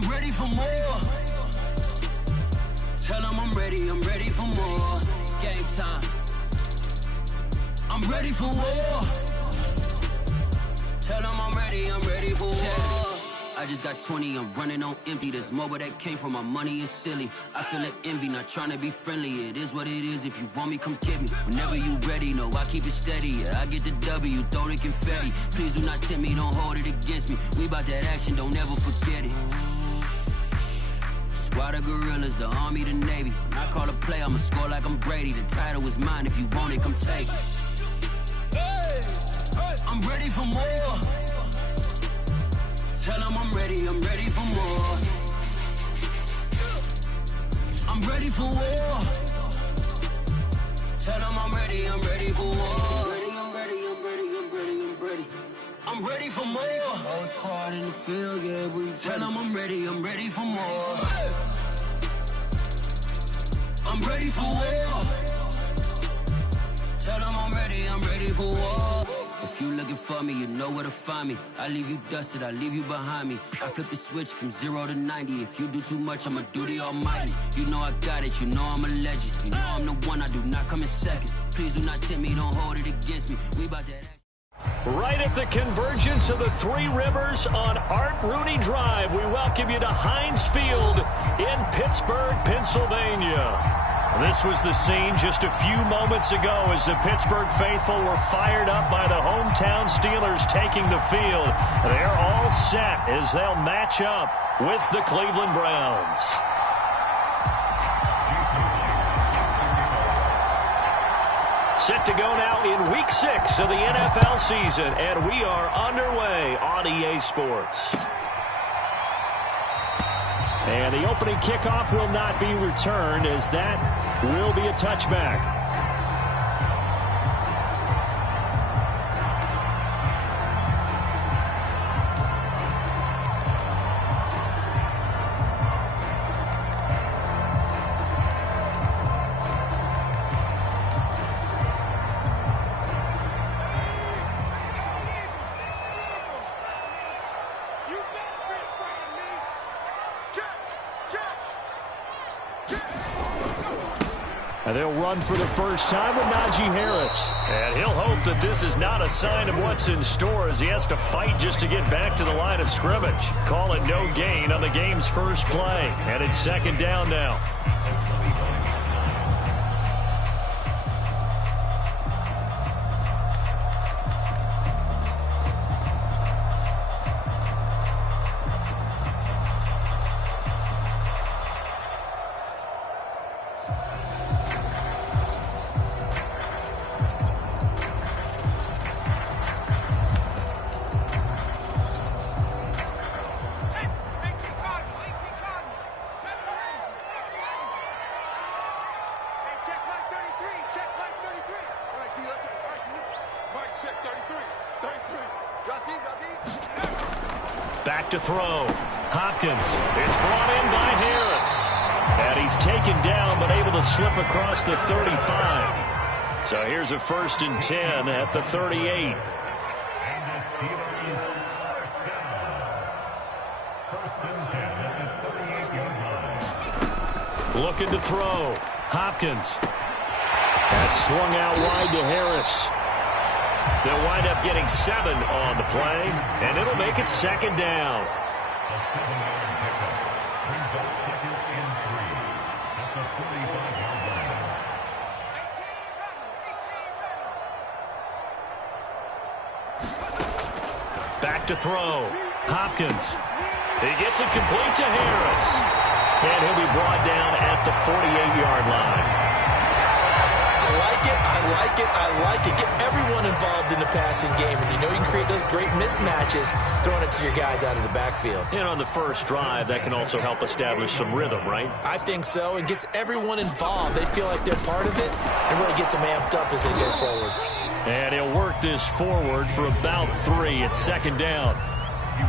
I'm ready for more. Tell them I'm ready for more. Game time. I'm ready for war. Tell them I'm ready for war. I just got 20, I'm running on empty. This mobile that came from my money is silly. I feel it envy, not trying to be friendly. It is what it is, if you want me, come get me. Whenever you ready, no, I keep it steady. Yeah, I get the W, throw the confetti. Please do not tempt me, don't hold it against me. We bout that action, don't ever forget it. Squad of gorillas, the army, the navy. When I call a play, I'ma score like I'm Brady. The title is mine, if you want it, come take it. I'm ready for more. Tell them I'm ready for more. I'm ready for war. Tell them I'm ready for war. I'm ready for more. Whole squad in the field, yeah, we tell them I'm ready for more. I'm ready for war. Tell them I'm ready for war. If you looking for me, you know where to find me. I leave you dusted, I leave you behind me. I flip the switch from 0 to 90. If you do too much, I'ma do the almighty. You know I got it, you know I'm a legend. You know I'm the one, I do not come in second. Please do not tempt me, don't hold it against me. We about that. Right at the convergence of the Three Rivers on Art Rooney Drive, we welcome you to Heinz Field in Pittsburgh, Pennsylvania. This was the scene just a few moments ago as the Pittsburgh faithful were fired up by the hometown Steelers taking the field. They're all set as they'll match up with the Cleveland Browns. Set to go now in Week 6 of the NFL season, and we are underway on EA Sports. And the opening kickoff will not be returned, as that will be a touchback. And they'll run for the first time with Najee Harris. And he'll hope that this is not a sign of what's in store as he has to fight just to get back to the line of scrimmage. Call it no gain on the game's first play. And it's second down now. Back to throw. Hopkins. It's brought in by Harris. And he's taken down but able to slip across the 35. So here's a 1st and 10 at the 38. Looking to throw. Hopkins. That's swung out wide to Harris. They'll wind up getting 7 on the play, and it'll make it second down. Back to throw. Hopkins. He gets it complete to Harris. And he'll be brought down at the 48-yard line. I like it. Get everyone involved in the passing game. And you know you can create those great mismatches throwing it to your guys out of the backfield. And on the first drive, that can also help establish some rhythm, right? I think so. It gets everyone involved. They feel like they're part of it and really gets them amped up as they go forward. And he'll work this forward for about 3 at second down.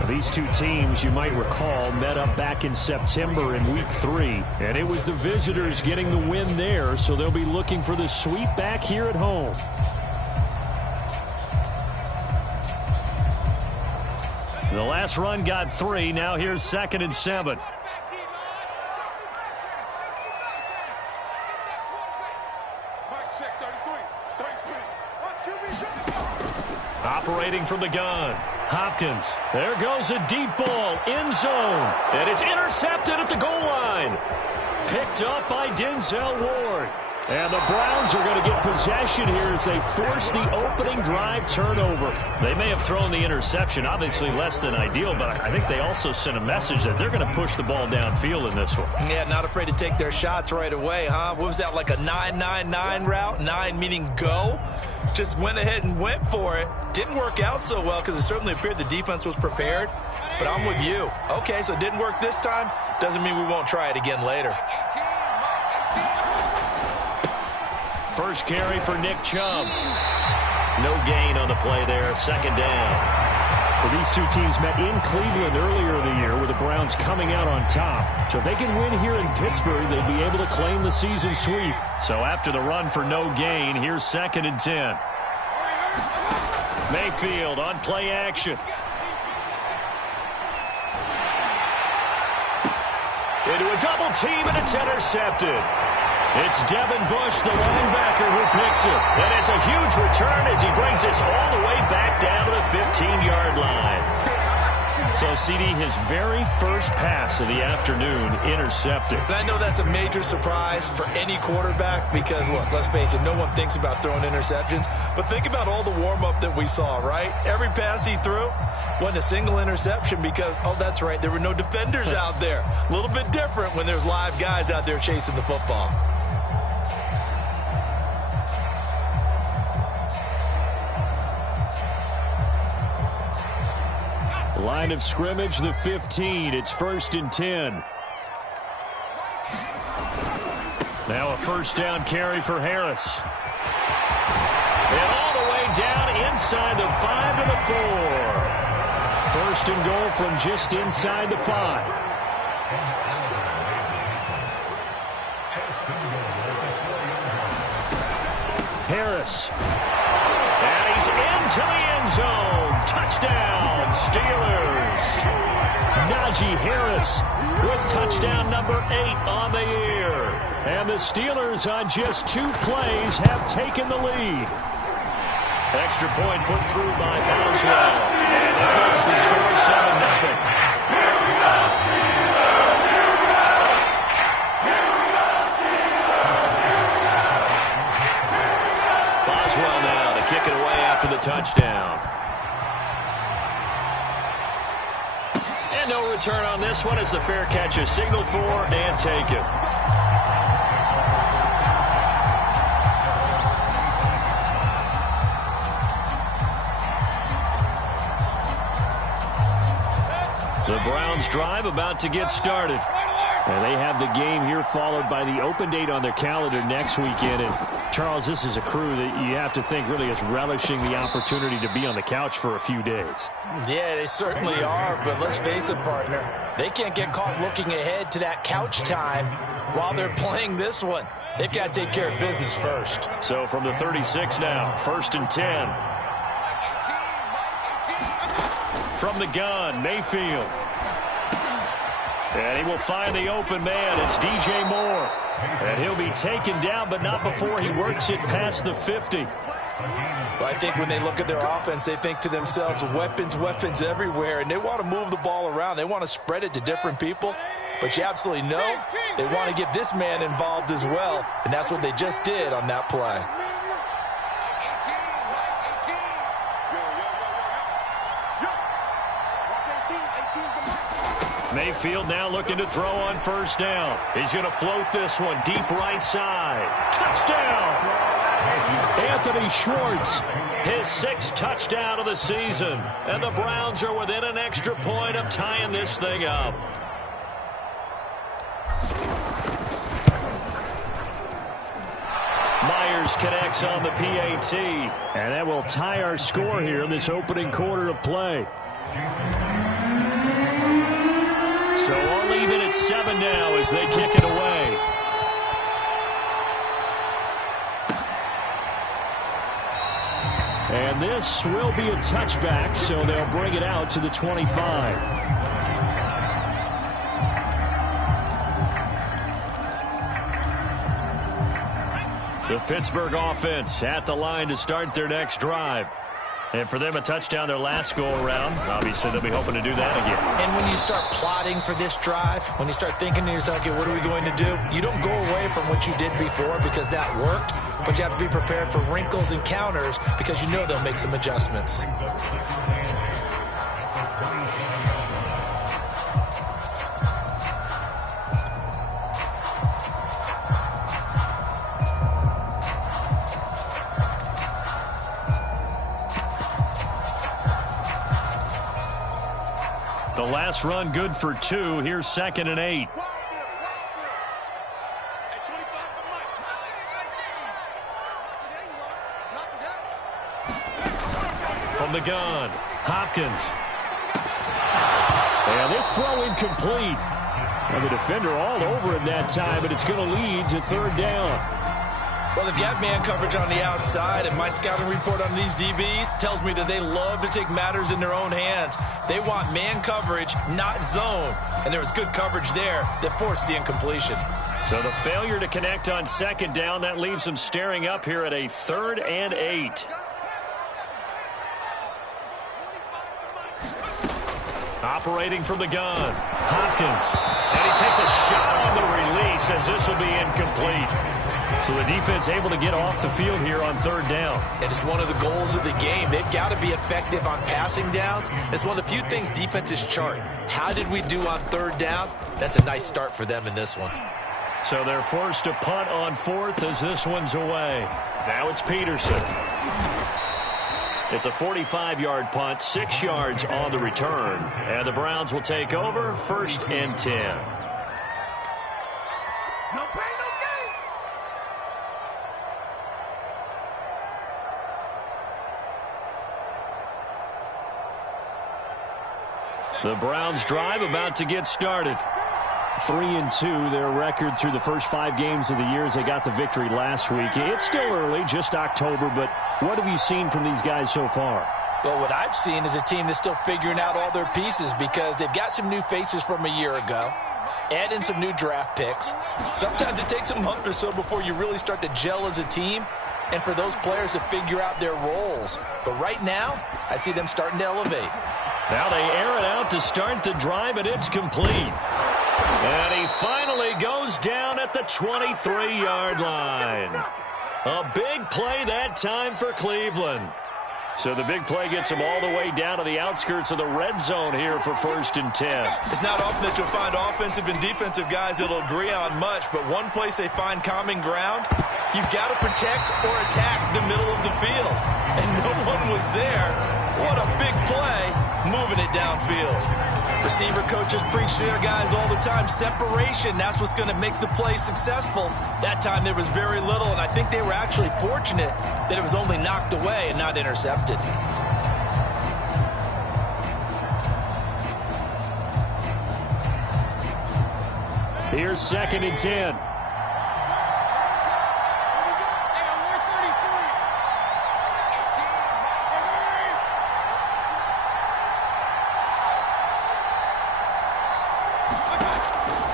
These two teams, you might recall, met up back in September in Week 3. And it was the visitors getting the win there, so they'll be looking for the sweep back here at home. The last run got 3. Now here's 2nd and 7. Operating from the gun. Hopkins. There goes a deep ball. End zone. And it's intercepted at the goal line. Picked up by Denzel Ward. And the Browns are going to get possession here as they force the opening drive turnover. They may have thrown the interception, obviously less than ideal, but I think they also sent a message that they're going to push the ball downfield in this one. Yeah, not afraid to take their shots right away, huh? What was that, like a 9-9-9 route? 9 meaning go? Just went ahead and went for it. Didn't work out so well because it certainly appeared the defense was prepared. But I'm with you. Okay, so it didn't work this time. Doesn't mean we won't try it again later. First carry for Nick Chubb. No gain on the play there. 2nd down. Well, these two teams met in Cleveland earlier in the year with the Browns coming out on top. So if they can win here in Pittsburgh, they'd be able to claim the season sweep. So after the run for no gain, here's 2nd and 10. Mayfield on play action. Into a double team, and it's intercepted. It's Devin Bush, the linebacker, who picks it. And it's a huge return as he brings this all the way back down to the 15-yard line. So, CD, his very first pass of the afternoon intercepted. And I know that's a major surprise for any quarterback because, look, let's face it, no one thinks about throwing interceptions. But think about all the warm-up that we saw, right? Every pass he threw wasn't a single interception because, oh, that's right, there were no defenders out there. A little bit different when there's live guys out there chasing the football. Line of scrimmage, the 15. It's 1st and 10. Now a first down carry for Harris. And all the way down inside the 5 to the 4. 1st and goal from just inside the 5. Harris. And he's into the end zone. Touchdown, Steelers. Najee Harris with touchdown number 8 on the year. And the Steelers on just 2 plays have taken the lead. Extra point put through by Boswell. And that makes the score 7-0. Boswell now to kick it away after the touchdown. And no return on this one as the fair catch is signaled for and taken. The Browns drive about to get started. And they have the game here followed by the open date on their calendar next weekend. And Charles, this is a crew that you have to think really is relishing the opportunity to be on the couch for a few days. Yeah, they certainly are, but let's face it, partner. They can't get caught looking ahead to that couch time while they're playing this one. They've got to take care of business first. So from the 36 now, 1st and 10. From the gun, Mayfield. And he will find the open man. It's DJ Moore. And he'll be taken down, but not before he works it past the 50. Well, I think when they look at their offense, they think to themselves, weapons, weapons everywhere. And they want to move the ball around. They want to spread it to different people. But you absolutely know they want to get this man involved as well. And that's what they just did on that play. Mayfield now looking to throw on 1st down. He's going to float this one deep right side. Touchdown! Anthony Schwartz. His 6th touchdown of the season. And the Browns are within an extra point of tying this thing up. Myers connects on the PAT. And that will tie our score here in this opening quarter of play. So all even at 7 now as they kick it away. And And this will be a touchback, so they'll bring it out to the 25. The Pittsburgh offense at the line to start their next drive. And for them, a touchdown their last go-around. Obviously, they'll be hoping to do that again. And when you start plotting for this drive, when you start thinking to yourself, okay, what are we going to do? You don't go away from what you did before because that worked, but you have to be prepared for wrinkles and counters because you know they'll make some adjustments. The last run good for 2. Here's 2nd and 8. From the gun, Hopkins. And this throw incomplete. And the defender all over him that time, but it's going to lead to 3rd down. Well, they've got man coverage on the outside, and my scouting report on these DBs tells me that they love to take matters in their own hands. They want man coverage, not zone. And there was good coverage there that forced the incompletion. So the failure to connect on 2nd down, that leaves them staring up here at a 3rd and 8. Operating from the gun, Hopkins. And he takes a shot on the release as this will be incomplete. So the defense able to get off the field here on 3rd down. It is one of the goals of the game. They've got to be effective on passing downs. It's one of the few things defenses chart. How did we do on 3rd down? That's a nice start for them in this one. So they're forced to punt on 4th as this one's away. Now it's Peterson. It's a 45-yard punt, 6 yards on the return. And the Browns will take over, 1st and 10. The Browns drive about to get started. 3-2, their record through the first 5 games of the year as they got the victory last week. It's still early, just October, but what have you seen from these guys so far? Well, what I've seen is a team that's still figuring out all their pieces because they've got some new faces from a year ago. Add in some new draft picks. Sometimes it takes a month or so before you really start to gel as a team and for those players to figure out their roles. But right now, I see them starting to elevate. Now they air it out to start the drive, and it's complete. And he finally goes down at the 23-yard line. A big play that time for Cleveland. So the big play gets them all the way down to the outskirts of the red zone here for 1st and 10. It's not often that you'll find offensive and defensive guys that'll agree on much, but one place they find common ground, you've got to protect or attack the middle of the field. And no one was there. What a big play, moving it downfield. Receiver coaches preach to their guys all the time. Separation, that's what's going to make the play successful. That time there was very little, and I think they were actually fortunate that it was only knocked away and not intercepted. Here's 2nd and 10.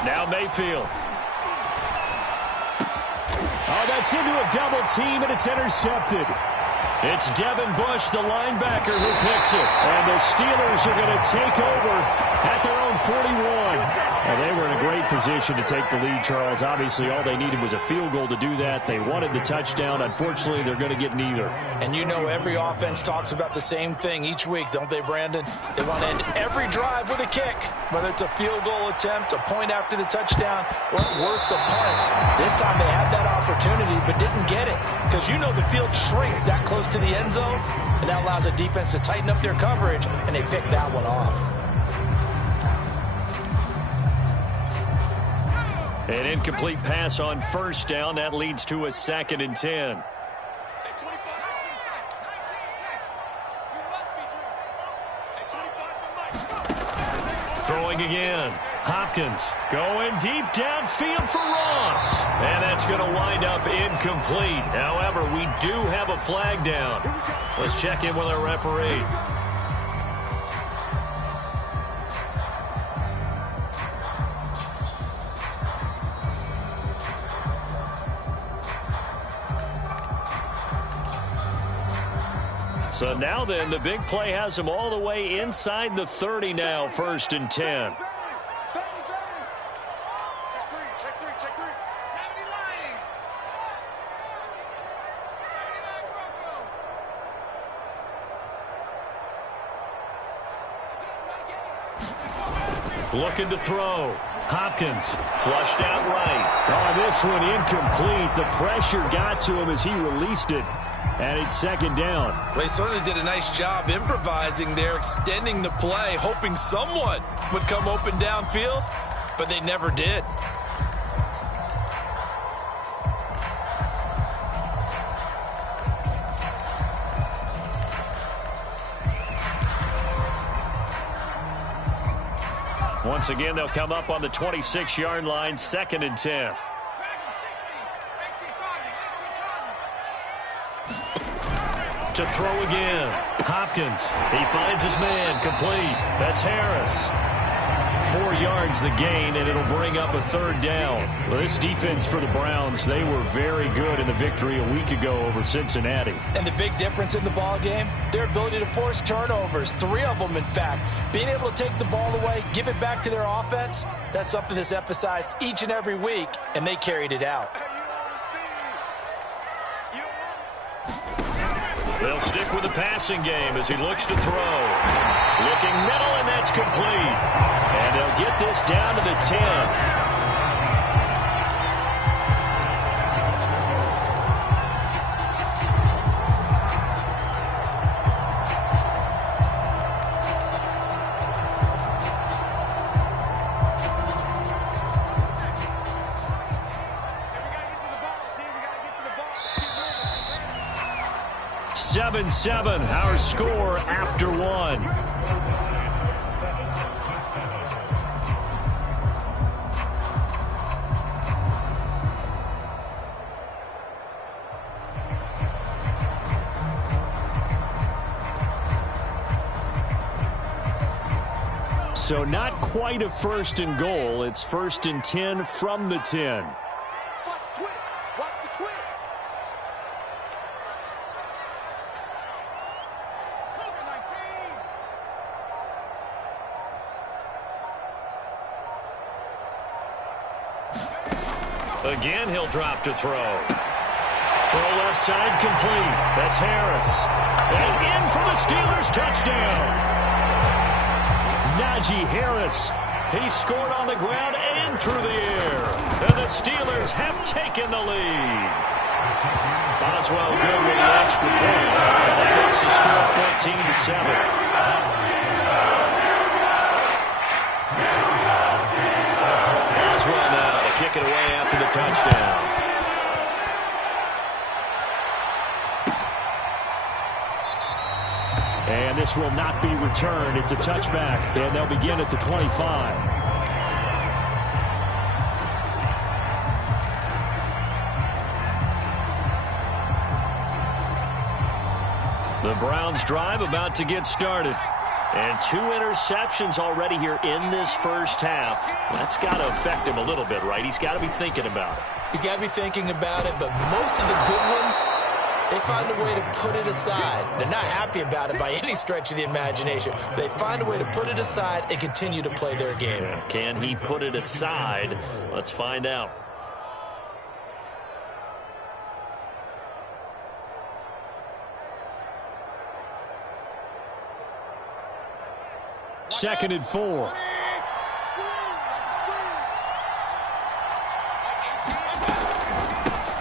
Now Mayfield. Oh, that's into a double team, and it's intercepted. It's Devin Bush, the linebacker, who picks it. And the Steelers are going to take over at their own 41. And they were in a great position to take the lead, Charles. Obviously, all they needed was a field goal to do that. They wanted the touchdown. Unfortunately, they're going to get neither. And you know every offense talks about the same thing each week, don't they, Brandon? They want to end every drive with a kick, whether it's a field goal attempt, a point after the touchdown, or at worst, a punt. This time they had that opportunity but didn't get it because you know the field shrinks that close to the end zone, and that allows a defense to tighten up their coverage, and they picked that one off. An incomplete pass on 1st down. That leads to a 2nd and 10. Throwing again. Hopkins going deep downfield for Ross. And that's going to wind up incomplete. However, we do have a flag down. Let's check in with our referee. So now then, the big play has him all the way inside the 30 now, 1st and 10. Looking to throw. Hopkins flushed out right. Oh, this one incomplete. The pressure got to him as he released it. And it's 2nd down. Well, he certainly did a nice job improvising there, extending the play, hoping someone would come open downfield, but they never did. Once again, they'll come up on the 26-yard line, 2nd and 10. To throw again. Hopkins. He finds his man. Complete. That's Harris. 4 yards the gain, and it'll bring up a 3rd down. Well, this defense for the Browns, they were very good in the victory a week ago over Cincinnati. And the big difference in the ball game, their ability to force turnovers. 3 of them, in fact. Being able to take the ball away, give it back to their offense, that's something that's emphasized each and every week, and they carried it out. They'll stick with the passing game as he looks to throw. Looking middle, and that's complete. And they'll get this down to the 10. 7-7, our score after 1. So not quite a 1st and goal. It's 1st and 10 from the 10. Again, he'll drop to throw. Throw left side complete. That's Harris. And in for the Steelers touchdown. Najee Harris. He scored on the ground and through the air. And the Steelers have taken the lead. Boswell good with the extra point. And that makes the score 14-7. Kick it away after the touchdown. And this will not be returned. It's a touchback, and they'll begin at the 25. The Browns drive about to get started. And 2 interceptions already here in this first half. That's got to affect him a little bit, right? He's got to be thinking about it. He's got to be thinking about it, but most of the good ones, they find a way to put it aside. They're not happy about it by any stretch of the imagination. They find a way to put it aside and continue to play their game. Yeah. Can he put it aside? Let's find out. Second and 4.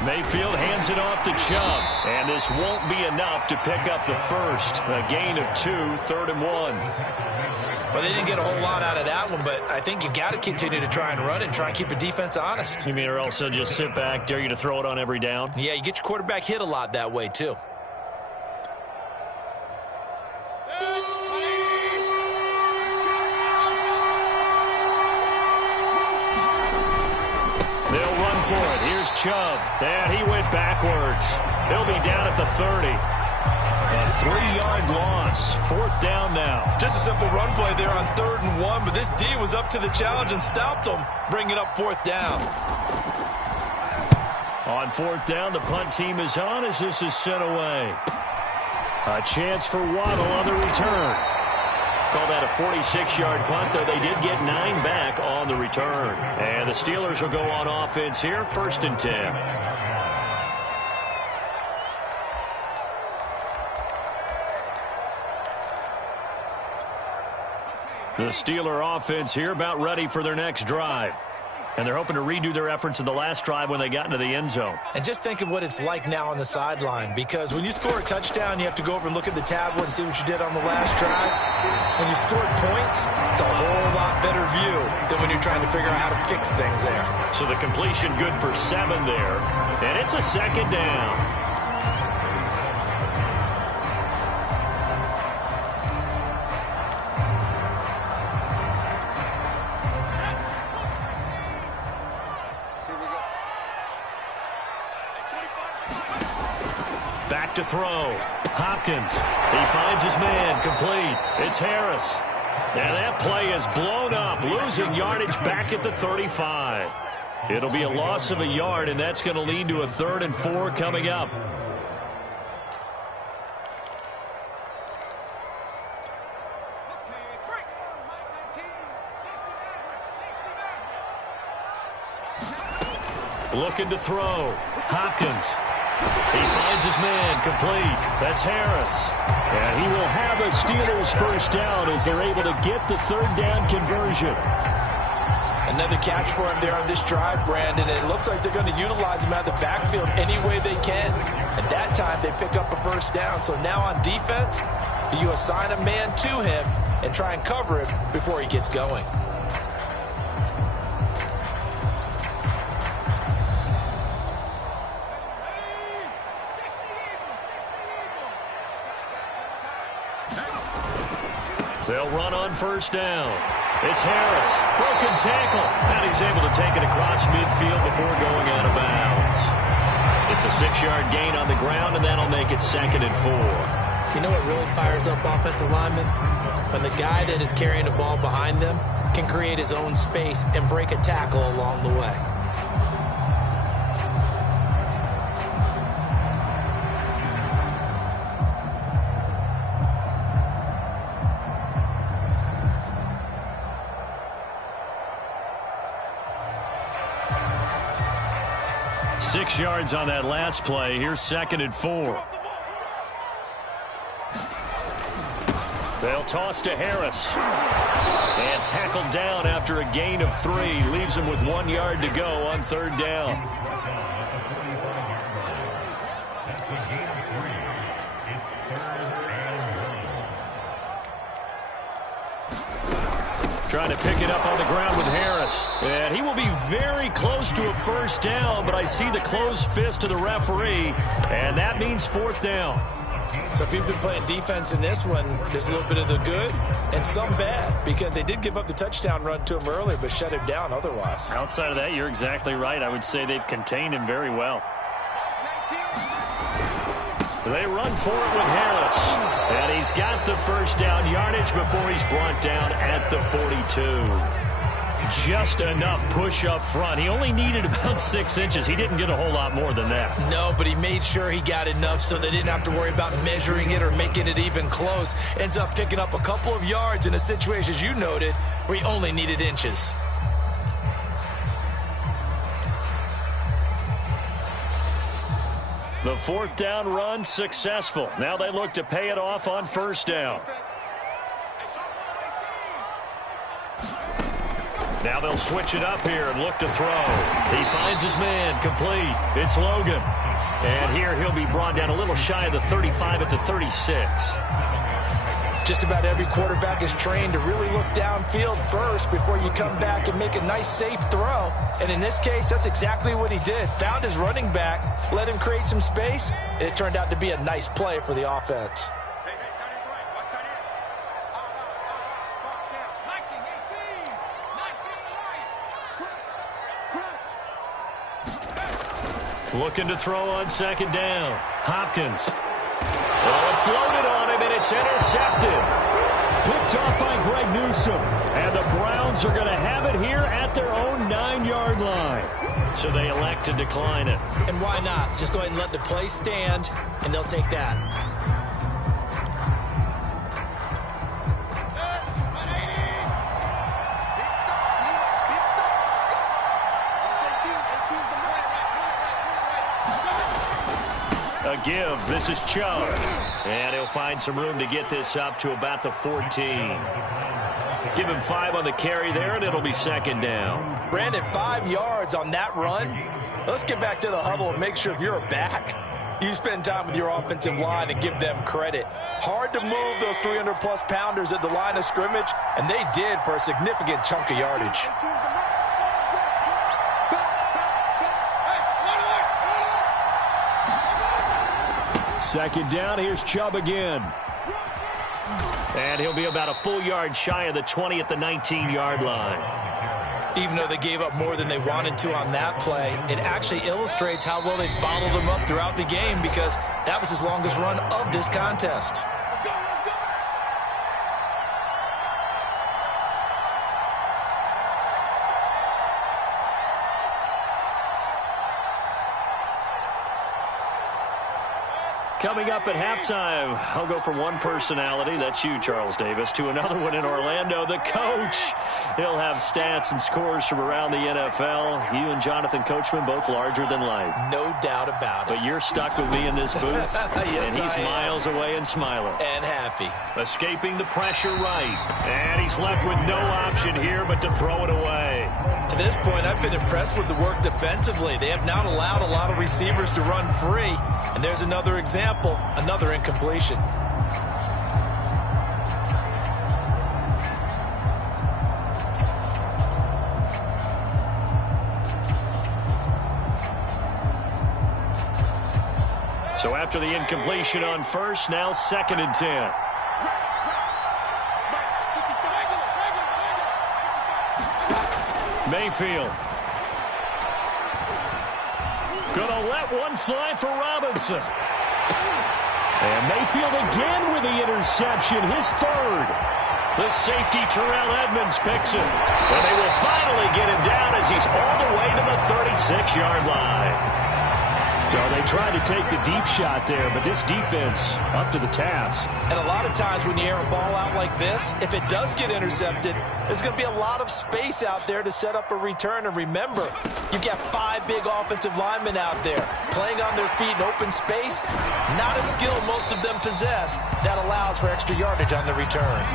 Mayfield hands it off to Chubb. And this won't be enough to pick up the first. A gain of 2, 3rd and 1. Well, they didn't get a whole lot out of that one, but I think you've got to continue to try and run and try and keep the defense honest. You mean, or else they'll just sit back, dare you to throw it on every down? Yeah, you get your quarterback hit a lot that way, too. for it. Here's Chubb. And he went backwards. He'll be down at the 30. A 3-yard loss. 4th down now. Just a simple run play there on 3rd and 1, but this D was up to the challenge and stopped him, bringing up 4th down. On 4th down, the punt team is on as this is sent away. A chance for Waddle on the return. Call that a 46-yard punt, though they did get 9 back on the return. And the Steelers will go on offense here, 1st and 10. The Steeler offense here about ready for their next drive. And they're hoping to redo their efforts in the last drive when they got into the end zone. And just think of what it's like now on the sideline, because when you score a touchdown, you have to go over and look at the tablet and see what you did on the last drive. When you scored points, it's a whole lot better view than when you're trying to figure out how to fix things there. So the completion good for 7 there. And it's a 2nd down. Back to throw. Hopkins. He finds his man. Complete. It's Harris. And that play is blown up. Losing yardage back at the 35. It'll be a loss of a yard, and that's going to lead to a 3rd and 4 coming up. Looking to throw. Hopkins. He finds his man. Complete. That's Harris. And he will have a Steelers 1st down as they're able to get the 3rd down conversion. Another catch for him there on this drive, Brandon. And it looks like they're going to utilize him out of the backfield any way they can. At that time, they pick up a 1st down. So now on defense, you assign a man to him and try and cover him before he gets going. They'll run on 1st down. It's Harris. Broken tackle. And he's able to take it across midfield before going out of bounds. It's a 6-yard gain on the ground, and that'll make it 2nd and 4. You know what really fires up offensive linemen? When the guy that is carrying the ball behind them can create his own space and break a tackle along the way. Six yards on that last play. Here's 2nd and 4. They'll toss to Harris. And tackled down after a gain of 3. Leaves him with 1 yard to go on 3rd down. Trying to pick it up on the ground with Harris. And he will be very close to a 1st down, but I see the closed fist of the referee, and that means 4th down. So if you've been playing defense in this one, there's a little bit of the good and some bad, because they did give up the touchdown run to him earlier, but shut him down otherwise. Outside of that, you're exactly right. I would say they've contained him very well. They run for it with Harris. And he's got the 1st down yardage before he's brought down at the 42. Just enough push up front. He only needed about 6 inches. He didn't get a whole lot more than that. No, but he made sure he got enough so they didn't have to worry about measuring it or making it even close. Ends up picking up a couple of yards in a situation, as you noted, where he only needed inches. The 4th down run successful. Now they look to pay it off on 1st down. Now they'll switch it up here and look to throw. He finds his man. Complete. It's Logan. And here he'll be brought down a little shy of the 35 at the 36. Just about every quarterback is trained to really look downfield first before you come back and make a nice, safe throw. And in this case, that's exactly what he did. Found his running back, let him create some space, and it turned out to be a nice play for the offense. Looking to throw on second down. Hopkins. Oh, it floated on him, and it's intercepted. Picked off by Greg Newsome. And the Browns are going to have it here at their own 9-yard line. So they elect to decline it. And why not? Just go ahead and let the play stand, and they'll take that. A give. This is Chubb. And he'll find some room to get this up to about the 14. Give him 5 on the carry there, and it'll be second down. Brandon, 5 yards on that run. Let's get back to the huddle and make sure if you're a back, you spend time with your offensive line and give them credit. Hard to move those 300-plus pounders at the line of scrimmage, and they did for a significant chunk of yardage. Second down, here's Chubb again. And he'll be about a full yard shy of the 20 at the 19-yard line. Even though they gave up more than they wanted to on that play, it actually illustrates how well they followed them up throughout the game because that was his longest run of this contest. Coming up at halftime, I'll go from one personality, that's you, Charles Davis, to another one in Orlando, the coach. He'll have stats and scores from around the NFL. You and Jonathan Coachman, both larger than life. No doubt about it. But you're stuck with me in this booth, yes, and he's miles away and smiling. And happy. Escaping the pressure right. And he's left with no option here but to throw it away. To this point, I've been impressed with the work defensively. They have not allowed a lot of receivers to run free. And there's another example, another incompletion. So after the incompletion on first, now 2nd and 10. Mayfield. Gonna let one fly for Robinson. And Mayfield again with the interception, his 3rd. The safety Terrell Edmonds picks him. And they will finally get him down as he's all the way to the 36-yard line. So they tried to take the deep shot there, but this defense up to the task. And a lot of times when you air a ball out like this, if it does get intercepted, there's going to be a lot of space out there to set up a return. And remember, you've got 5 big offensive linemen out there playing on their feet in open space. Not a skill most of them possess that allows for extra yardage on the return.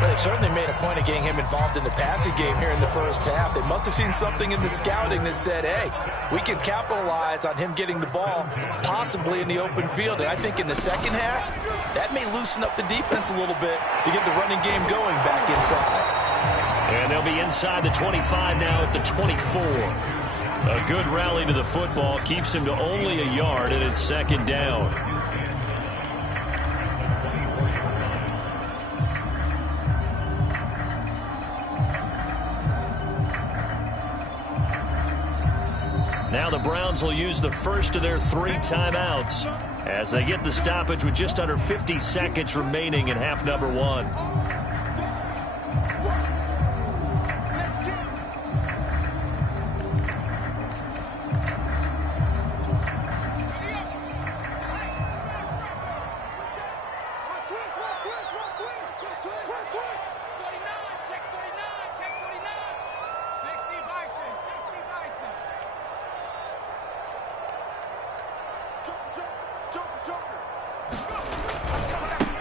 But they've certainly made a point of getting him involved in the passing game here in the first half. They must have seen something in the scouting that said, hey, we can capitalize on him getting the ball, possibly in the open field. And I think in the second half, that may loosen up the defense a little bit to get the running game going back inside. And they'll be inside the 25 now at the 24. A good rally to the football keeps him to only a yard, and it's 2nd down. Now the Browns will use the first of their 3 timeouts as they get the stoppage with just under 50 seconds remaining in half number 1.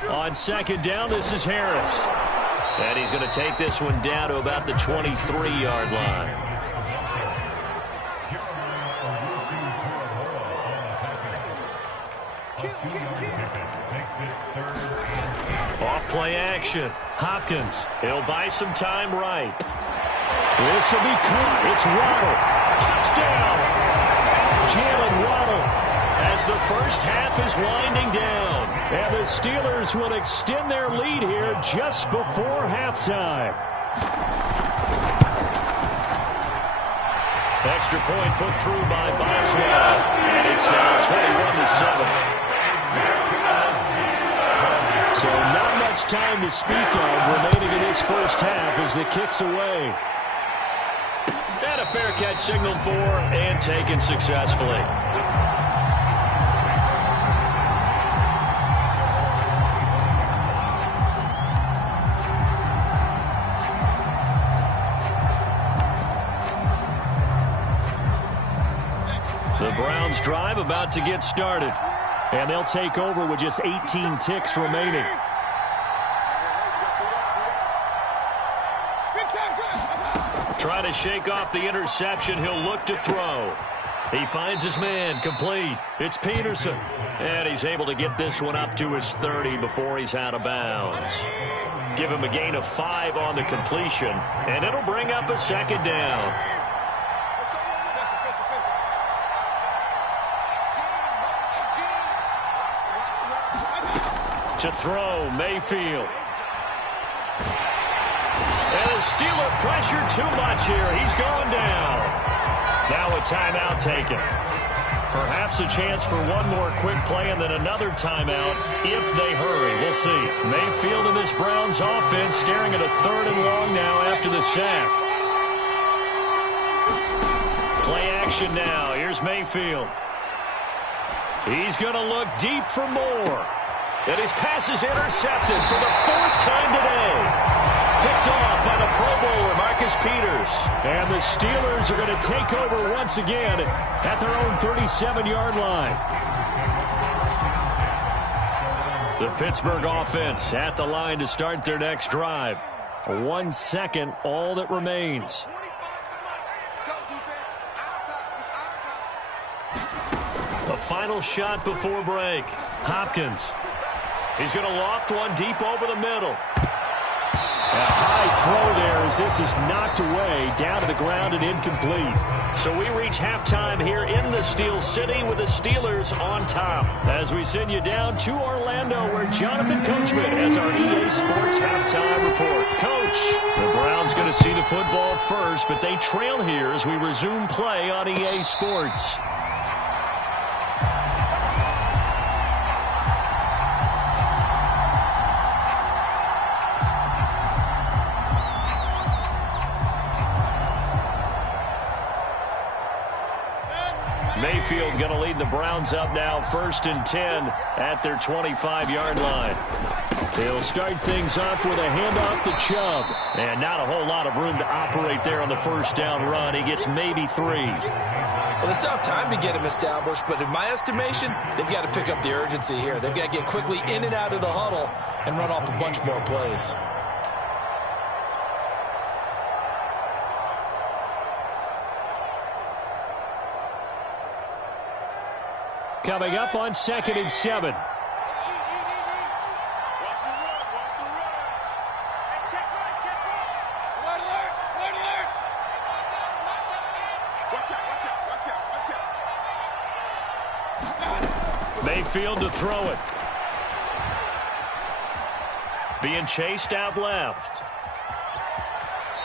On 2nd down, this is Harris. And he's going to take this one down to about the 23-yard line. Off play action. Hopkins. He'll buy some time right. This will be caught. It's Waddle. Touchdown. Jalen Waddle. As the first half is winding down. And the Steelers will extend their lead here just before halftime. Extra point put through by Boswell. And it's now 21-7. So not much time to speak of remaining in this first half as the kick's away. And a fair catch signaled for and taken successfully. The Browns drive about to get started. And they'll take over with just 18 ticks remaining. Trying to shake off the interception. He'll look to throw. He finds his man, complete. It's Peterson. And he's able to get this one up to his 30 before he's out of bounds. Give him a gain of 5 on the completion. And it'll bring up a second down. To throw, Mayfield. And the Steeler pressure too much here. He's going down. Now a timeout taken. Perhaps a chance for one more quick play and then another timeout if they hurry. We'll see. Mayfield in this Browns offense staring at a 3rd and long now after the sack. Play action now. Here's Mayfield. He's going to look deep for more. And his pass is intercepted for the 4th time today. Picked off by the Pro Bowler, Marcus Peters. And the Steelers are going to take over once again at their own 37-yard line. The Pittsburgh offense at the line to start their next drive. 1 second, all that remains. The final shot before break. Hopkins. He's going to loft one deep over the middle. A high throw there as this is knocked away, down to the ground and incomplete. So we reach halftime here in the Steel City with the Steelers on top. As we send you down to Orlando where Jonathan Coachman has our EA Sports halftime report. Coach, the Browns going to see the football first, but they trail here as we resume play on EA Sports. Mayfield going to lead the Browns up now, 1st and 10 at their 25-yard line. He'll start things off with a handoff to Chubb. And not a whole lot of room to operate there on the first down run. He gets maybe 3. Well, they still have time to get him established, but in my estimation, they've got to pick up the urgency here. They've got to get quickly in and out of the huddle and run off a bunch more plays. Coming up on 2nd and 7. Mayfield to throw it. Being chased out left.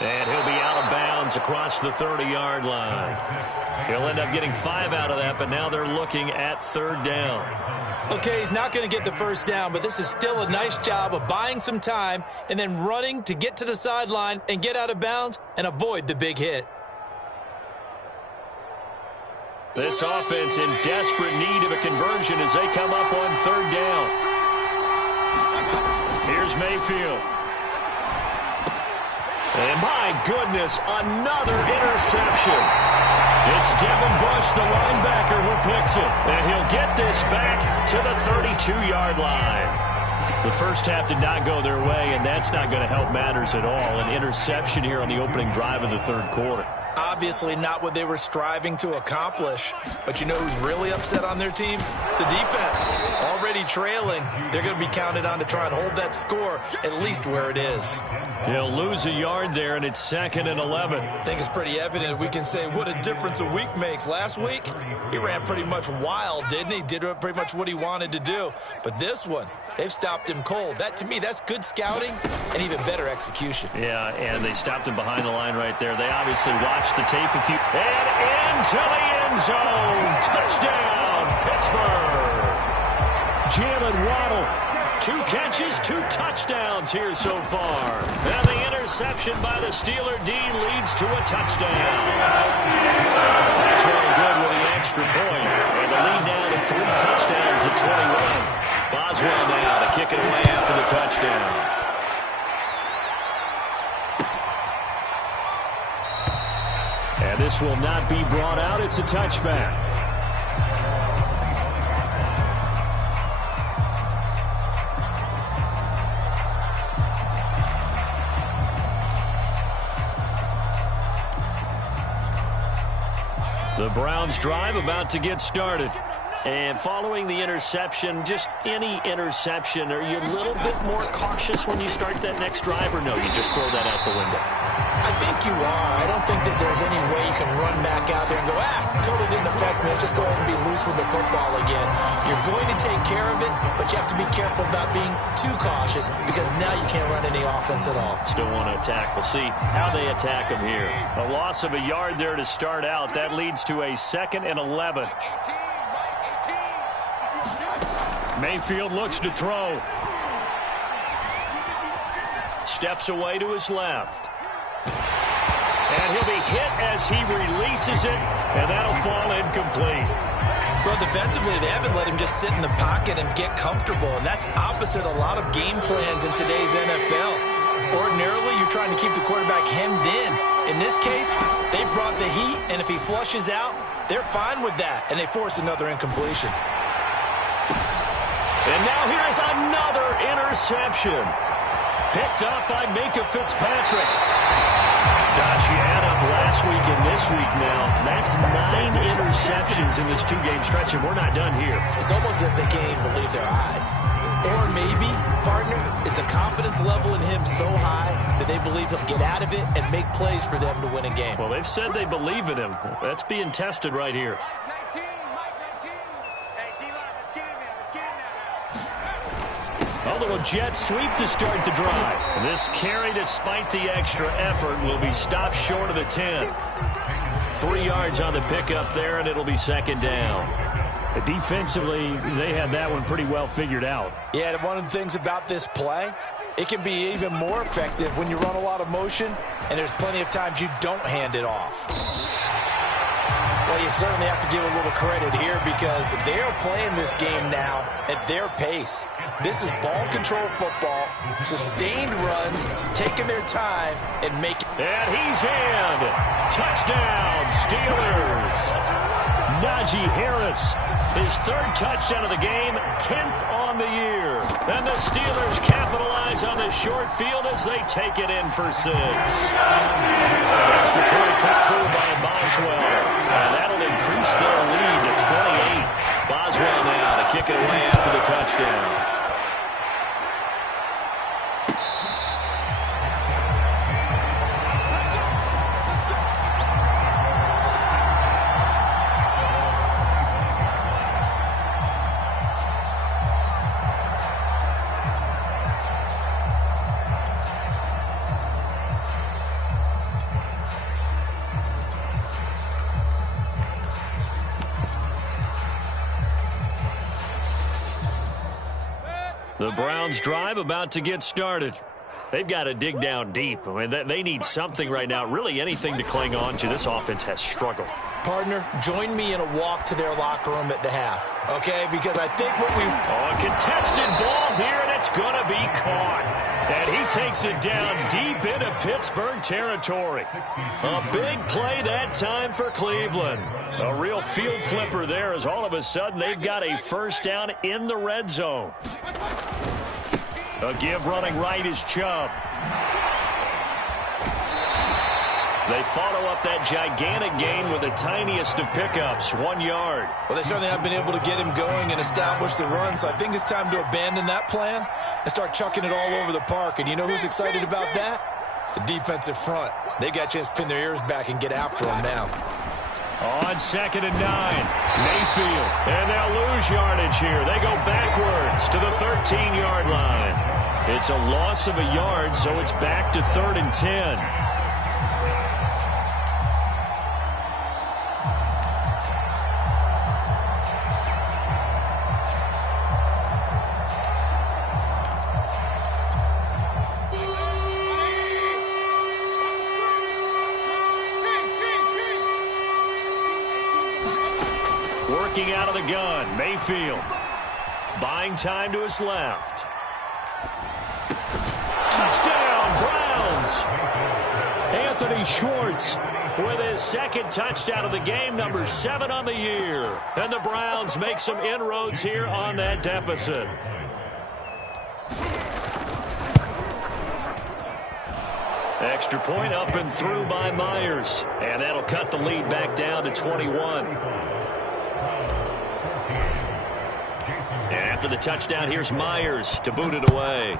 And he'll be out of bounds across the 30-yard line. He'll end up getting 5 out of that, but now they're looking at 3rd down. Okay, he's not going to get the first down, but this is still a nice job of buying some time and then running to get to the sideline and get out of bounds and avoid the big hit. This offense in desperate need of a conversion as they come up on 3rd down. Here's Mayfield. And my goodness, another interception. It's Devin Bush, the linebacker, who picks it. And he'll get this back to the 32-yard line. The first half did not go their way, and that's not going to help matters at all. An interception here on the opening drive of the 3rd quarter. Obviously not what they were striving to accomplish. But you know who's really upset on their team? The defense. Already trailing. They're going to be counted on to try and hold that score at least where it is. He'll lose a yard there, and it's 2nd and 11. I think it's pretty evident. We can say what a difference a week makes. Last week, he ran pretty much wild, didn't he? Did pretty much what he wanted to do. But this one, they've stopped him cold. That, to me, that's good scouting and even better execution. Yeah, and they stopped him behind the line right there. They obviously watched the tape if you... And into the end zone. Touchdown, Pittsburgh. Jalen Waddle. 2 catches, 2 touchdowns here so far. And the interception by the Steeler D leads to a touchdown. That's very good with the extra point. And the lead now to 3 touchdowns at 21. Boswell now to kick it away after the touchdown. And this will not be brought out. It's a touchback. The Browns drive about to get started. And following the interception, just any interception, are you a little bit more cautious when you start that next drive, or no, you just throw that out the window? I think you are. I don't think that there's any way you can run back out there and go, totally didn't affect me. Let's just go ahead and be loose with the football again. You're going to take care of it, but you have to be careful about being too cautious because now you can't run any offense at all. Still want to attack. We'll see how they attack them here. A loss of a yard there to start out. That leads to a 2nd and 11. Mayfield looks to throw. Steps away to his left. And he'll be hit as he releases it, and that'll fall incomplete. Well, defensively, they haven't let him just sit in the pocket and get comfortable, and that's opposite a lot of game plans in today's NFL. Ordinarily, you're trying to keep the quarterback hemmed in. In this case, they brought the heat, and if he flushes out, they're fine with that, and they force another incompletion. And now here's another interception. Picked up by Minka Fitzpatrick. Gosh, you add up last week and this week now. That's 9 interceptions in this 2-game stretch, and we're not done here. It's almost as if they can't even believe their eyes. Or maybe, partner, is the confidence level in him so high that they believe he'll get out of it and make plays for them to win a game. Well, they've said they believe in him. That's being tested right here. A little jet sweep to start the drive. This carry, despite the extra effort, will be stopped short of the 10. 3 yards on the pickup there, and it'll be 2nd down. Defensively, they had that one pretty well figured out. Yeah, and one of the things about this play, it can be even more effective when you run a lot of motion, and there's plenty of times you don't hand it off. Well, you certainly have to give a little credit here because they're playing this game now at their pace. This is ball control football, sustained runs, taking their time, and making... And he's in. Touchdown, Steelers. Najee Harris, his 3rd touchdown of the game, 10th on the year. And the Steelers capitalize on the short field as they take it in for 6. Extra point put through by Boswell. And that'll increase their lead to 28. Boswell now to kick it away after the touchdown. The Browns drive about to get started. They've got to dig down deep. I mean, they need something right now, really anything to cling on to. This offense has struggled. Partner, join me in a walk to their locker room at the half, okay? Because I think what we... Oh, a contested ball here, and it's going to be caught. And he takes it down deep into Pittsburgh territory. A big play that time for Cleveland. A real field flipper there as all of a sudden they've got a 1st down in the red zone. A give running right is Chubb. They follow up that gigantic gain with the tiniest of pickups, 1 yard. Well, they certainly have been able to get him going and establish the run, so I think it's time to abandon that plan and start chucking it all over the park. And you know who's excited about that? The defensive front. They got a chance to pin their ears back and get after him now. On 2nd and 9, Mayfield. And they'll lose yardage here. They go backwards to the 13-yard line. It's a loss of a yard, so it's back to 3rd and 10. Working out of the gun, Mayfield. Buying time to his left. Touchdown, Browns! Anthony Schwartz with his second touchdown of the game, number 7 on the year. And the Browns make some inroads here on that deficit. Extra point up and through by Myers. And that'll cut the lead back down to 21. And after the touchdown, here's Myers to boot it away.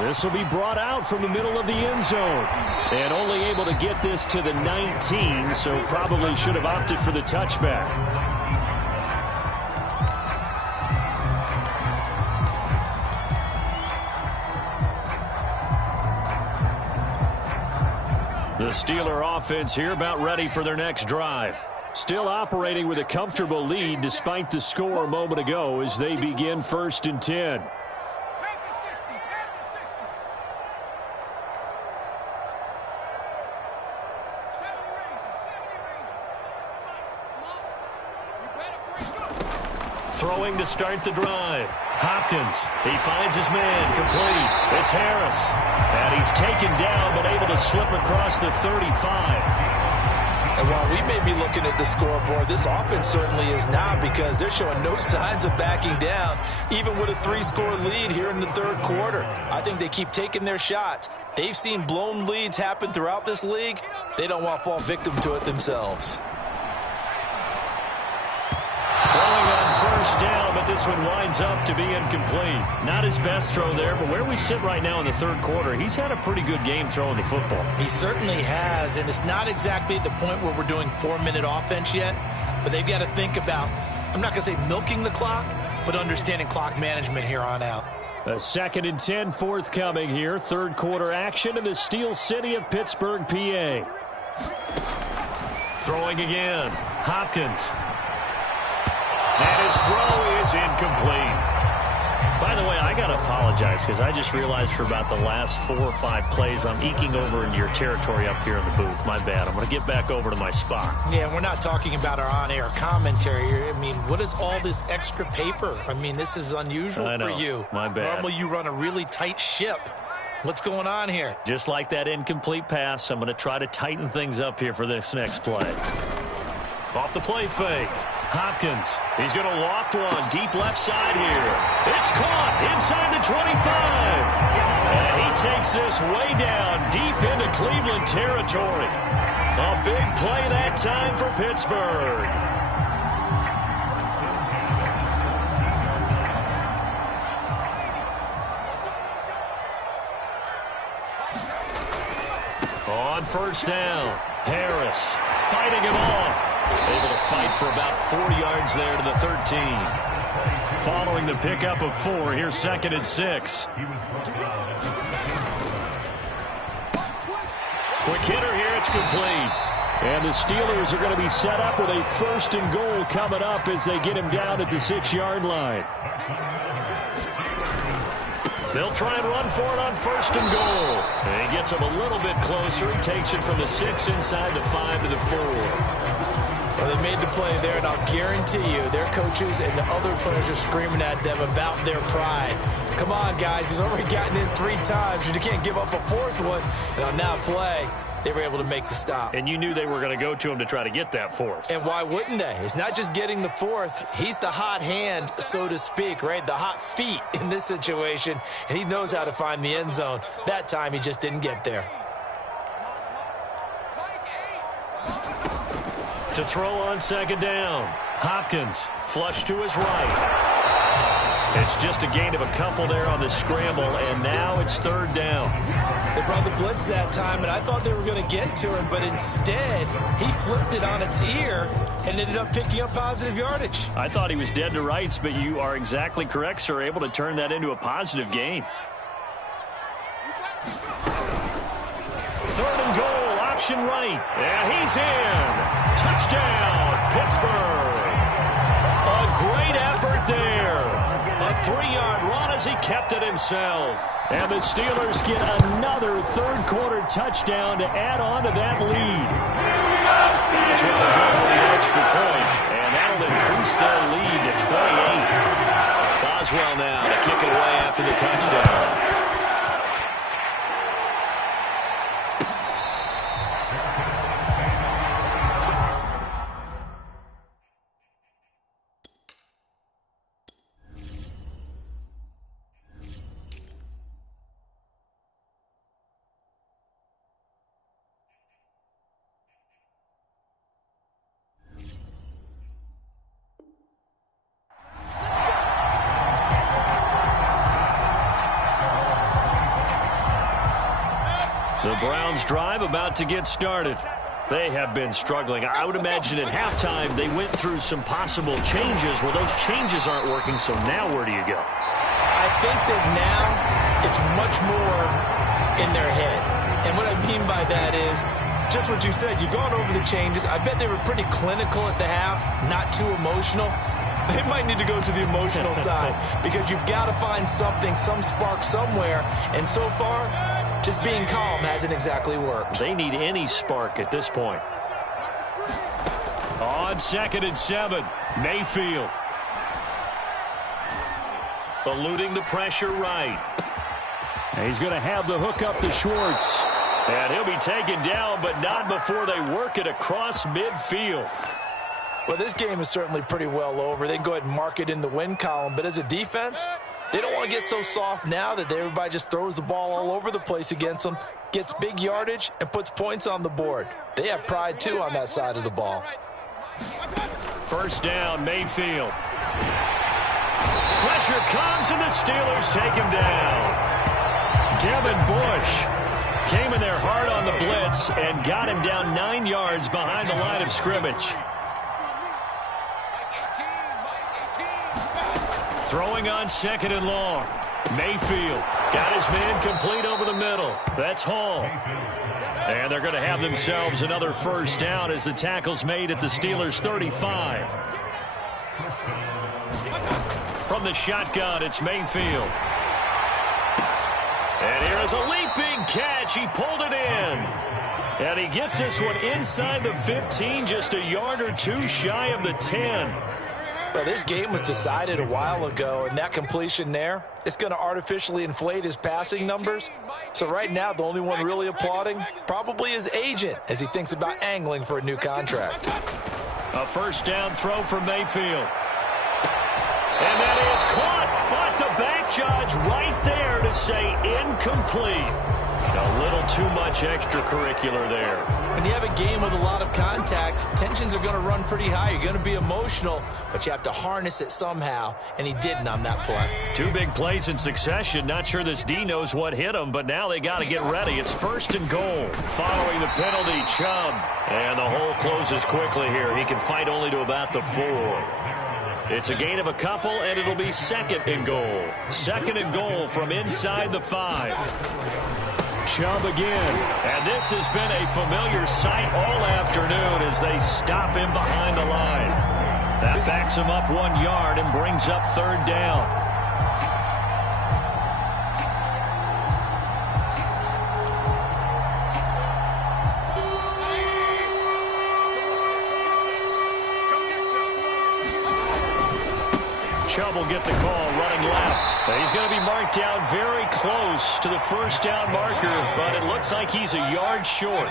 This will be brought out from the middle of the end zone. And only able to get this to the 19, so probably should have opted for the touchback. The Steeler offense here about ready for their next drive. Still operating with a comfortable lead despite the score a moment ago as they begin 1st and 10. Throwing to start the drive. Hopkins, he finds his man, complete. It's Harris. And he's taken down, but able to slip across the 35. And while we may be looking at the scoreboard, this offense certainly is not, because they're showing no signs of backing down, even with a 3-score lead here in the 3rd quarter. I think they keep taking their shots. They've seen blown leads happen throughout this league. They don't want to fall victim to it themselves. Throwing on 1st down, but this one winds up to be incomplete. Not his best throw there, but where we sit right now in the 3rd quarter, he's had a pretty good game throwing the football. He certainly has, and it's not exactly at the point where we're doing 4-minute offense yet, but they've got to think about, I'm not going to say milking the clock, but understanding clock management here on out. A 2nd and 10 forthcoming here. 3rd quarter action in the Steel City of Pittsburgh, PA. Throwing again. Hopkins. And his throw is incomplete. By the way, I got to apologize because I just realized for about the last 4 or 5 plays I'm eking over into your territory up here in the booth. My bad. I'm going to get back over to my spot. Yeah, we're not talking about our on-air commentary here. I mean, what is all this extra paper? I mean, this is unusual for you. My bad. Normally you run a really tight ship. What's going on here? Just like that incomplete pass, I'm going to try to tighten things up here for this next play. Off the play fake. Hopkins, he's going to loft one deep left side here. It's caught inside the 25. And he takes this way down deep into Cleveland territory. A big play that time for Pittsburgh. On 1st down, Harris fighting him off. Able to fight for about 4 yards there to the 13. Following the pickup of 4, here's 2nd and 6. Quick hitter here, it's complete. And the Steelers are going to be set up with a 1st and goal coming up as they get him down at the 6-yard line. They'll try and run for it on 1st and goal. And he gets him a little bit closer. He takes it from the 6 inside the 5 to the 4. Well, they made the play there, and I'll guarantee you their coaches and the other players are screaming at them about their pride. Come on, guys. He's already gotten in 3 times. You can't give up a 4th one. And on that play, they were able to make the stop. And you knew they were going to go to him to try to get that 4th. And why wouldn't they? It's not just getting the 4th. He's the hot hand, so to speak, right? The hot feet in this situation. And he knows how to find the end zone. That time, he just didn't get there. To throw on 2nd down. Hopkins, flush to his right. It's just a gain of a couple there on the scramble, and now it's 3rd down. They brought the blitz that time, and I thought they were going to get to him, but instead, he flipped it on its ear and ended up picking up positive yardage. I thought he was dead to rights, but you are exactly correct, sir, able to turn that into a positive gain. 3rd and goal. Option right. And he's in. Touchdown, Pittsburgh. A great effort there. A 3-yard run as he kept it himself. And the Steelers get another third-quarter touchdown to add on to that lead. Boswell will go for the extra point, and that'll increase their lead to 28. Boswell now to kick it away after the touchdown. The Browns drive about to get started. They have been struggling. I would imagine at halftime they went through some possible changes. Well, those changes aren't working, so now where do you go? I think that now it's much more in their head. And what I mean by that is just what you said. You've gone over the changes. I bet they were pretty clinical at the half, not too emotional. They might need to go to the emotional side because you've got to find something, some spark somewhere. And so far, just being calm hasn't exactly worked. They need any spark at this point. On 2nd and 7, Mayfield. Eluding the pressure right. He's going to have the hook up to Schwartz. And he'll be taken down, but not before they work it across midfield. Well, this game is certainly pretty well over. They can go ahead and mark it in the win column. But as a defense, they don't want to get so soft now that everybody just throws the ball all over the place against them, gets big yardage, and puts points on the board. They have pride, too, on that side of the ball. First down, Mayfield. Pressure comes, and the Steelers take him down. Devin Bush came in there hard on the blitz and got him down 9 yards behind the line of scrimmage. Throwing on 2nd and long. Mayfield got his man complete over the middle. That's Hall. And they're going to have themselves another first down as the tackle's made at the Steelers' 35. From the shotgun, it's Mayfield. And here is a leaping catch. He pulled it in. And he gets this one inside the 15, just a yard or two shy of the 10. Well, this game was decided a while ago, and that completion there, it's going to artificially inflate his passing numbers. So right now, the only one really applauding probably his agent as he thinks about angling for a new contract. A first down throw for Mayfield. And that is caught, but the back judge right there to say incomplete. A little too much extracurricular there. When you have a game with a lot of contact, tensions are going to run pretty high. You're going to be emotional, but you have to harness it somehow, and he didn't on that play. 2 big plays in succession. Not sure this D knows what hit him, but now they got to get ready. It's 1st and goal. Following the penalty, Chubb. And the hole closes quickly here. He can fight only to about the 4. It's a gain of a couple, and it'll be 2nd and goal. 2nd and goal from inside the 5. Chubb again. And this has been a familiar sight all afternoon as they stop him behind the line. That backs him up 1 yard and brings up 3rd down. Chubb will get the call running left. He's going to be marked down very close to the first down marker, but it looks like he's a yard short.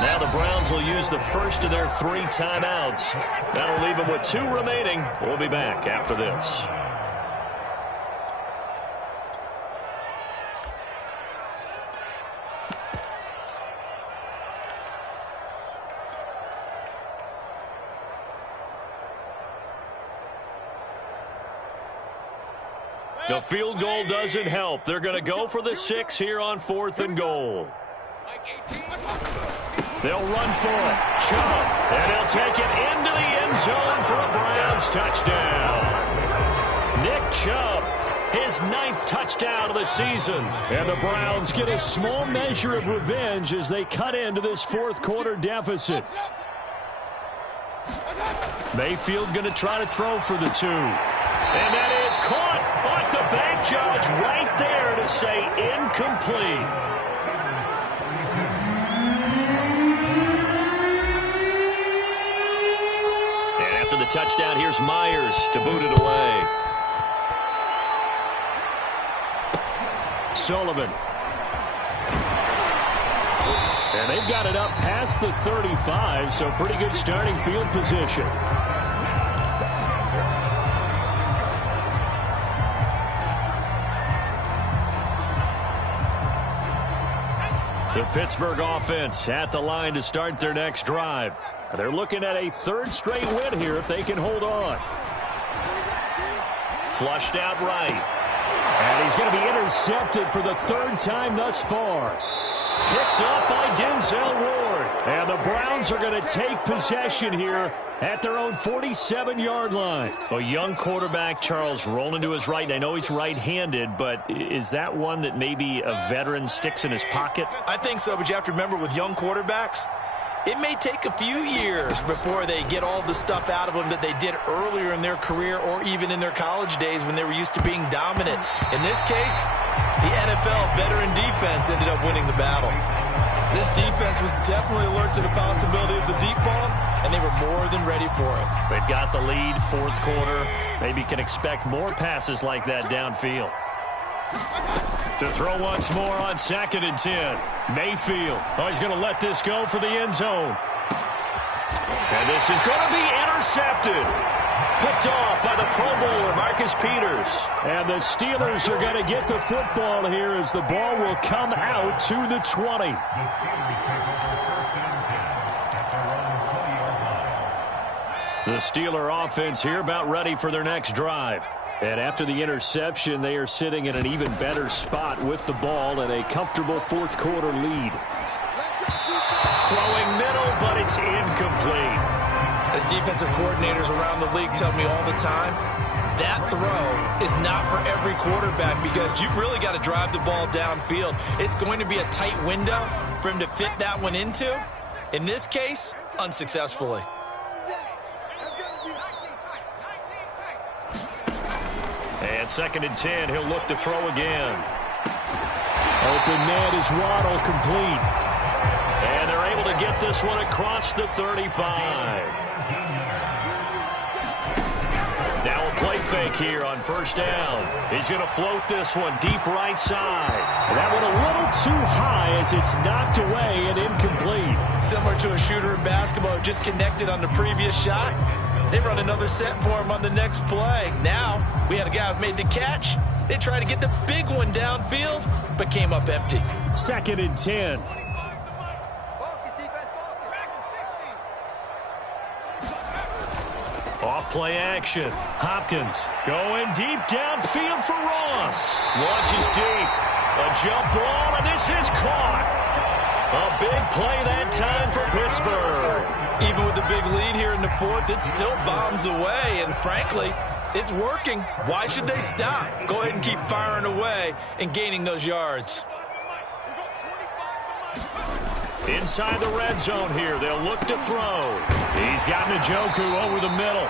Now the Browns will use the first of their 3 timeouts. That'll leave them with 2 remaining. We'll be back after this. The field goal doesn't help. They're going to go for the 6 here on 4th and goal. They'll run for it. Chubb. And he'll take it into the end zone for a Browns touchdown. Nick Chubb, his 9th touchdown of the season. And the Browns get a small measure of revenge as they cut into this 4th quarter deficit. Mayfield going to try to throw for the 2. And that is caught. But the bank judge right there to say incomplete. And after the touchdown, here's Myers to boot it away. Sullivan. And they've got it up past the 35, so pretty good starting field position. The Pittsburgh offense at the line to start their next drive. They're looking at a third straight win here if they can hold on. Flushed out right. And he's going to be intercepted for the third time thus far. Picked up by Denzel Ward. And the Browns are going to take possession here at their own 47-yard line. A young quarterback, Charles, rolling to his right. And I know he's right-handed, but is that one that maybe a veteran sticks in his pocket? I think so, but you have to remember with young quarterbacks, it may take a few years before they get all the stuff out of them that they did earlier in their career or even in their college days when they were used to being dominant. In this case, the NFL veteran defense ended up winning the battle. This defense was definitely alert to the possibility of the deep ball, and they were more than ready for it. They've got the lead, fourth quarter. Maybe can expect more passes like that downfield. To throw once more on 2nd and 10. Mayfield. Oh, he's going to let this go for the end zone. And this is going to be intercepted. Picked off by the Pro Bowler, Marcus Peters. And the Steelers are going to get the football here as the ball will come out to the 20. The Steeler offense here about ready for their next drive. And after the interception, they are sitting in an even better spot with the ball and a comfortable fourth quarter lead. Throwing middle, but it's incomplete. As defensive coordinators around the league tell me all the time, that throw is not for every quarterback because you've really got to drive the ball downfield. It's going to be a tight window for him to fit that one into. In this case, unsuccessfully. And 2nd and 10, he'll look to throw again. Open man is Waddle, complete. And they're able to get this one across the 35. Now a play fake here on first down. He's going to float this one deep right side. That one a little too high as it's knocked away and incomplete. Similar to a shooter in basketball who just connected on the previous shot. They run another set for him on the next play. Now, we had a guy who made the catch. They tried to get the big one downfield, but came up empty. 2nd and 10. Off play action. Hopkins going deep downfield for Ross. Launches deep. A jump ball, and this is caught. A big play that time for Pittsburgh. Even with a big lead here in the fourth, it still bombs away. And frankly, it's working. Why should they stop? Go ahead and keep firing away and gaining those yards. Inside the red zone here, they'll look to throw. He's got Njoku over the middle.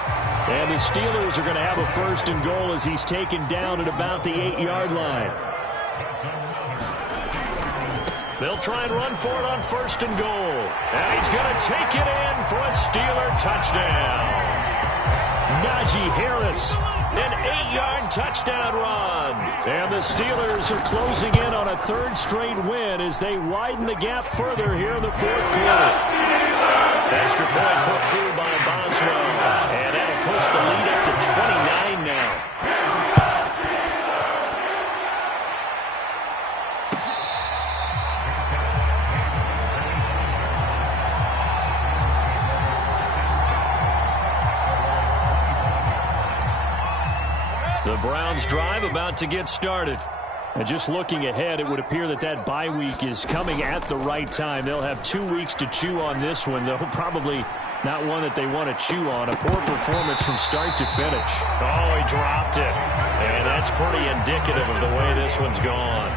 And the Steelers are going to have a 1st and goal as he's taken down at about the 8-yard line. They'll try and run for it on 1st and goal. And he's going to take it in for a Steeler touchdown. Najee Harris. An 8-yard touchdown run. And the Steelers are closing in on a 3rd straight win as they widen the gap further here in the 4th quarter. Extra point put through by Boswell. And that'll push the lead up to 29 now. The Browns drive about to get started. And just looking ahead, it would appear that that bye week is coming at the right time. They'll have 2 weeks to chew on this one, though probably not one that they want to chew on. A poor performance from start to finish. Oh, he dropped it. And that's pretty indicative of the way this one's gone.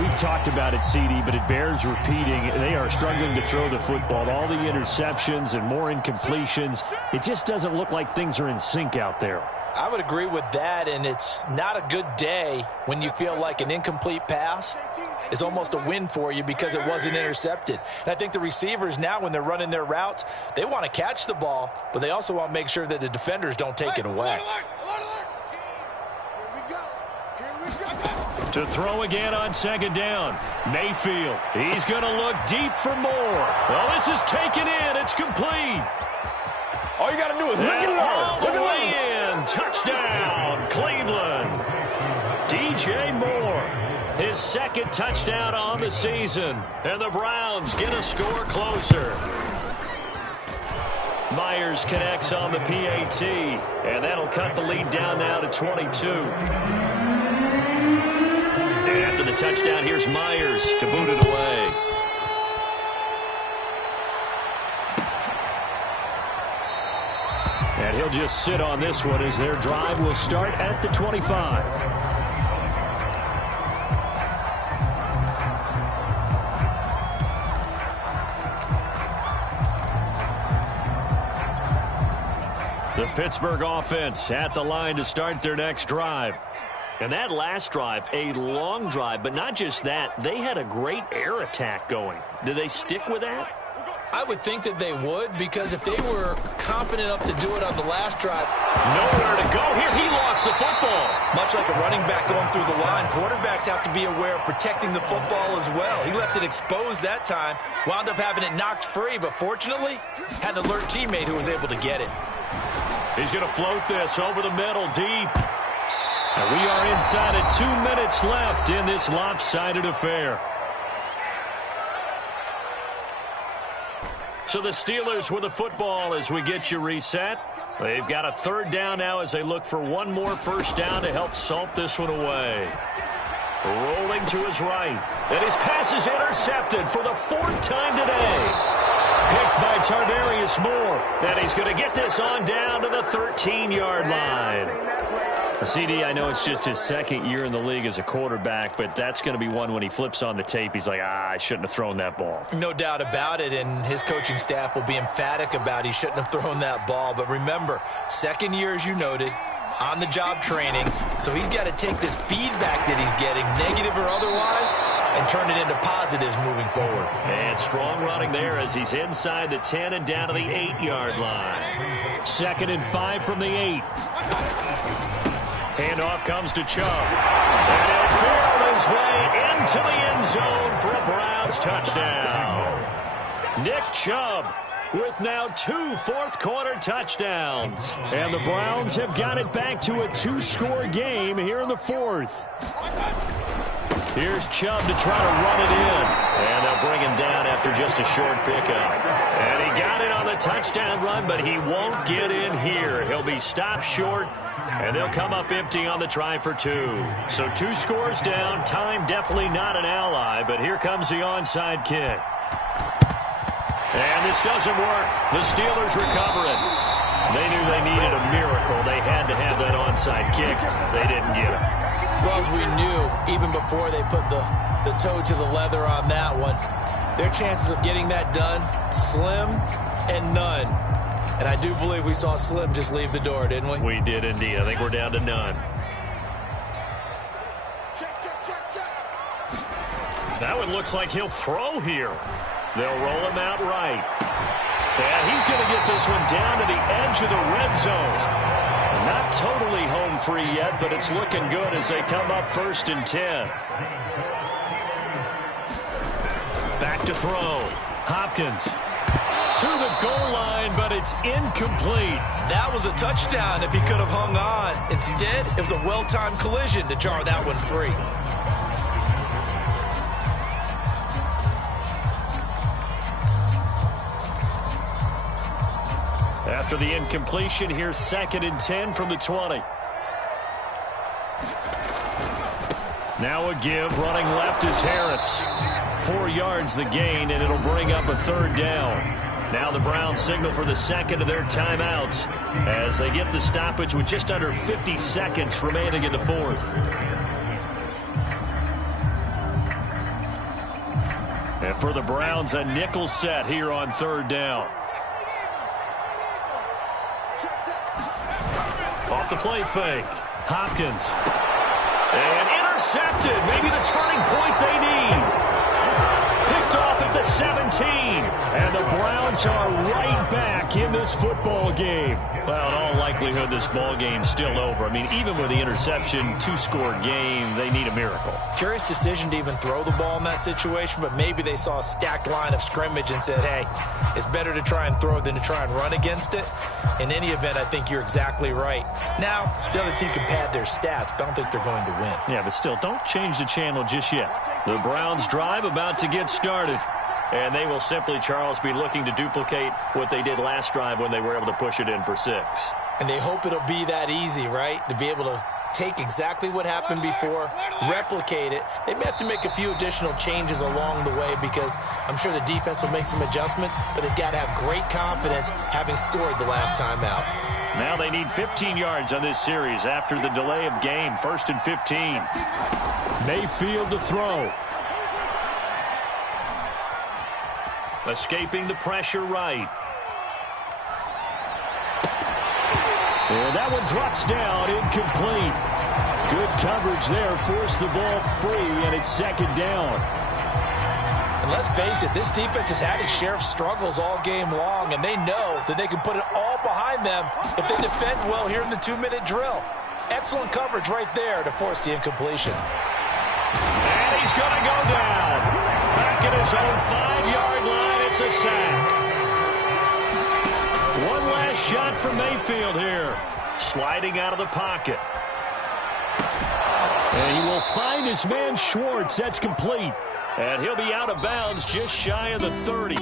We've talked about it, CD, but it bears repeating. They are struggling to throw the football. All the interceptions and more incompletions. It just doesn't look like things are in sync out there. I would agree with that, and it's not a good day when you feel like an incomplete pass is almost a win for you because it wasn't intercepted. And I think the receivers now, when they're running their routes, they want to catch the ball, but they also want to make sure that the defenders don't take it away. To throw again on second down. Mayfield. He's going to look deep for more. Oh, this is taken in. It's complete. All you got to do is look at it all the way in. Touchdown, Cleveland. DJ Moore. His second touchdown on the season. And the Browns get a score closer. Myers connects on the PAT. And that'll cut the lead down now to 22. After the touchdown, here's Myers to boot it away. And he'll just sit on this one as their drive will start at the 25. The Pittsburgh offense at the line to start their next drive. And that last drive, a long drive, but not just that, they had a great air attack going. Do they stick with that? I would think that they would, because if they were confident enough to do it on the last drive. Nowhere to go here. He lost the football. Much like a running back going through the line, quarterbacks have to be aware of protecting the football as well. He left it exposed that time, wound up having it knocked free, but fortunately, had an alert teammate who was able to get it. He's going to float this over the middle, deep. And we are inside of 2 minutes left in this lopsided affair. So the Steelers with the football as we get you reset. They've got a third down now as they look for one more first down to help salt this one away. Rolling to his right. And his pass is intercepted for the fourth time today. Picked by Tarvarius Moore. And he's going to get this on down to the 13-yard line. CD, I know it's just his second year in the league as a quarterback, but that's going to be one when he flips on the tape. He's like, I shouldn't have thrown that ball. No doubt about it, and his coaching staff will be emphatic about he shouldn't have thrown that ball. But remember, second year, as you noted, on-the-job training, so he's got to take this feedback that he's getting, negative or otherwise, and turn it into positives moving forward. And strong running there as he's inside the 10 and down to the 8-yard line. 2nd and 5 from the 8. Handoff comes to Chubb. And it barreled his way into the end zone for a Browns touchdown. Nick Chubb with now 2 fourth-quarter touchdowns. And the Browns have got it back to a 2-score game here in the fourth. Here's Chubb to try to run it in. And they'll bring him down after just a short pickup. And he got it on the touchdown run, but he won't get in here. He'll be stopped short. And they'll come up empty on the try for 2. So 2 scores down. Time definitely not an ally, but here comes the onside kick. And this doesn't work. The Steelers recover it. They knew they needed a miracle. They had to have that onside kick. They didn't get it. Well, as we knew, even before they put the toe to the leather on that one, their chances of getting that done, slim and none. And I do believe we saw Slim just leave the door, didn't we? We did indeed. I think we're down to none. That one looks like he'll throw here. They'll roll him out right. And he's going to get this one down to the edge of the red zone. Not totally home free yet, but it's looking good as they come up 1st and 10. Back to throw. Hopkins to the goal line, but it's incomplete. That was a touchdown if he could have hung on. Instead, it was a well-timed collision to jar that one free. After the incompletion, here's 2nd and 10 from the 20. Now a give. Running left is Harris. 4 yards the gain, and it'll bring up a 3rd down. Now the Browns signal for the second of their timeouts as they get the stoppage with just under 50 seconds remaining in the fourth. And for the Browns, a nickel set here on 3rd down. Off the play fake. Hopkins. And intercepted. Maybe the turning point they need. Picked off at the 17. And the Browns are right back in this football game. Well, in all likelihood, this ball game's still over. I mean, even with the interception, two-score game, they need a miracle. Curious decision to even throw the ball in that situation, but maybe they saw a stacked line of scrimmage and said, hey, it's better to try and throw than to try and run against it. In any event, I think you're exactly right. Now, the other team can pad their stats, but I don't think they're going to win. Yeah, but still, don't change the channel just yet. The Browns drive about to get started. And they will simply, Charles, be looking to duplicate what they did last drive when they were able to push it in for 6. And they hope it'll be that easy, right? To be able to take exactly what happened before, replicate it. They may have to make a few additional changes along the way because I'm sure the defense will make some adjustments, but they've got to have great confidence having scored the last time out. Now they need 15 yards on this series after the delay of game. 1st and 15. Mayfield to throw. Escaping the pressure right. And that one drops down, incomplete. Good coverage there, forced the ball free, and it's 2nd down. And let's face it, this defense has had its share of struggles all game long, and they know that they can put it all behind them if they defend well here in the 2-minute drill. Excellent coverage right there to force the incompletion. And he's going to go down. Back at his own 5-yard line. It's a sack. One last shot from Mayfield here. Sliding out of the pocket. And he will find his man Schwartz. That's complete. And he'll be out of bounds just shy of the 30.